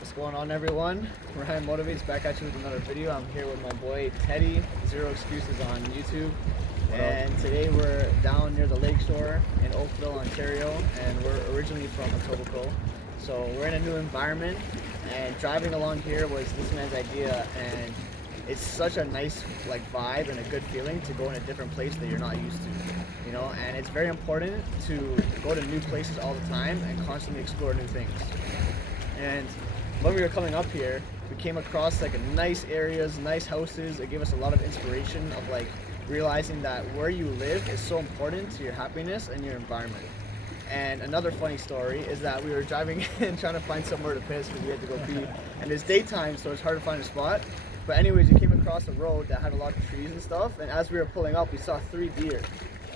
What's going on, everyone? Ryan Motivates back at you with another video. I'm here with my boy Teddy, Zero Excuses on YouTube. And today we're down near the lakeshore in Oakville, Ontario, and we're originally from Etobicoke. So we're in a new environment, and driving along here was this man's idea, and it's such a nice vibe and a good feeling to go in a different place that you're not used to, and it's very important to go to new places all the time and constantly explore new things. And when we were coming up here, we came across nice areas, nice houses. It gave us a lot of inspiration of realizing that where you live is so important to your happiness and your environment. And another funny story is that we were driving in trying to find somewhere to piss because we had to go pee. And it's daytime, so it's hard to find a spot. But anyways, we came across a road that had a lot of trees and stuff. And as we were pulling up, we saw 3 deer.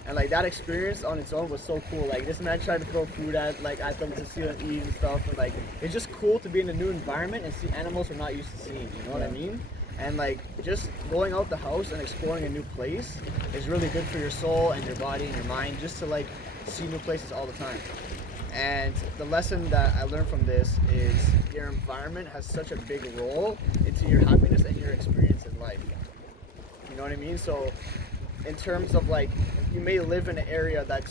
And that experience on its own was so cool. This man tried to throw food at them to see them eat and stuff. And it's just cool to be in a new environment and see animals we're not used to seeing. You know what I mean? And just going out the house and exploring a new place is really good for your soul and your body and your mind, just to see new places all the time. And the lesson that I learned from this is your environment has such a big role into your happiness and your experience in life. You know what I mean? So in terms of you may live in an area that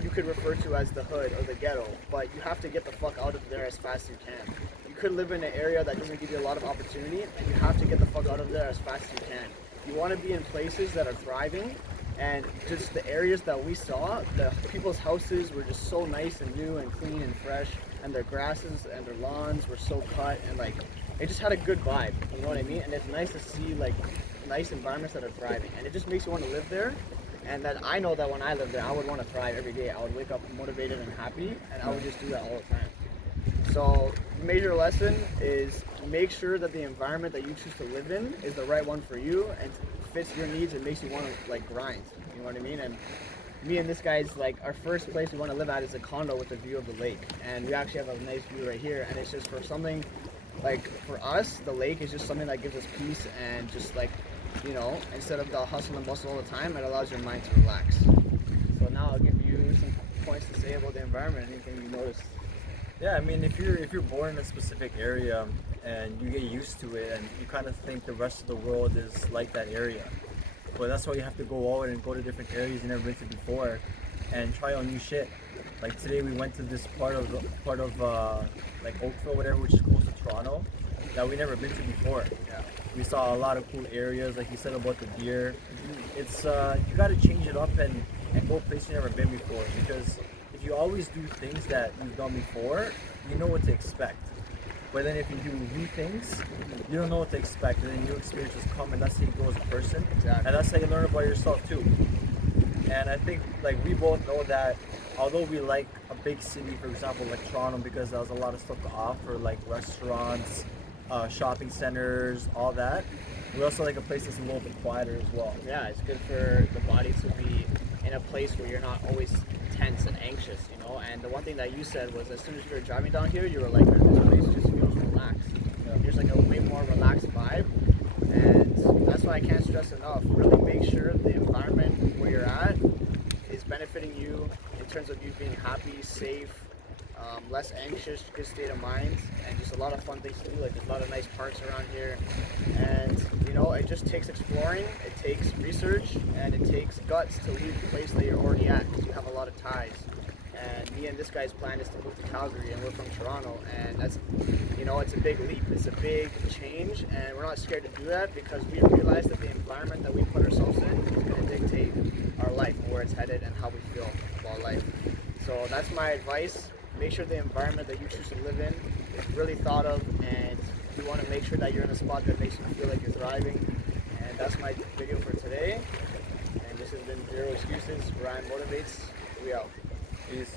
you could refer to as the hood or the ghetto, but you have to get the fuck out of there as fast as you can. You could live in an area that doesn't give you a lot of opportunity, and you have to get the fuck out of there as fast as you can. You want to be in places that are thriving, and just the areas that we saw, the people's houses were just so nice and new and clean and fresh, and their grasses and their lawns were so cut, and it just had a good vibe, you know what I mean? And it's nice to see nice environments that are thriving, and it just makes you want to live there. And that I know that when I lived there, I would want to thrive every day. I would wake up motivated and happy, and I would just do that all the time. So the major lesson is make sure that the environment that you choose to live in is the right one for you and fits your needs and makes you want to grind. You know what I mean? And me and this guy's our first place we want to live at is a condo with a view of the lake, and we actually have a nice view right here. And it's just for something for us, the lake is just something that gives us peace and just instead of the hustle and bustle all the time, it allows your mind to relax. So now I'll give you some points to say about the environment. Anything you noticed? Yeah, I mean, if you're born in a specific area and you get used to it, and you kind of think the rest of the world is like that area, but that's why you have to go out and go to different areas you never been to before, and try out new shit. Like today, we went to this part of Oakville, whatever, which is close to Toronto, that we never been to before. Yeah. We saw a lot of cool areas, like you said about the deer. It's you got to change it up and go places you've never been before, because if you always do things that you've done before, you know what to expect. But then if you do new things, you don't know what to expect, and then new experiences come, and that's how you grow as a person. Exactly. And that's how you learn about yourself too. And I think we both know that although we like a big city, for example, like Toronto, because there's a lot of stuff to offer, like restaurants, shopping centers, all that. We also like a place that's a little bit quieter as well. Yeah, it's good for the body to be in a place where you're not always tense and anxious, And the one thing that you said was as soon as you were driving down here, you were like, man, this place just feels relaxed. Yeah. There's a way more relaxed vibe, and that's why I can't stress enough. Really make sure the environment where you're at is benefiting you in terms of you being happy, safe, less anxious, good state of mind, and just a lot of fun things to do. There's a lot of nice parks around here, and it just takes exploring, it takes research, and it takes guts to leave the place that you're already at, because you have a lot of ties. And me and this guy's plan is to move to Calgary, and we're from Toronto, and that's it's a big leap, it's a big change, and we're not scared to do that because we realize that the environment that we put ourselves in is going to dictate our life, where it's headed, and how we feel about life. So that's my advice. Make sure the environment that you choose to live in is really thought of, and you want to make sure that you're in a spot that makes you feel like you're thriving. And that's my video for today. And this has been Zero Excuses. Ryan Motivates. We out. Peace.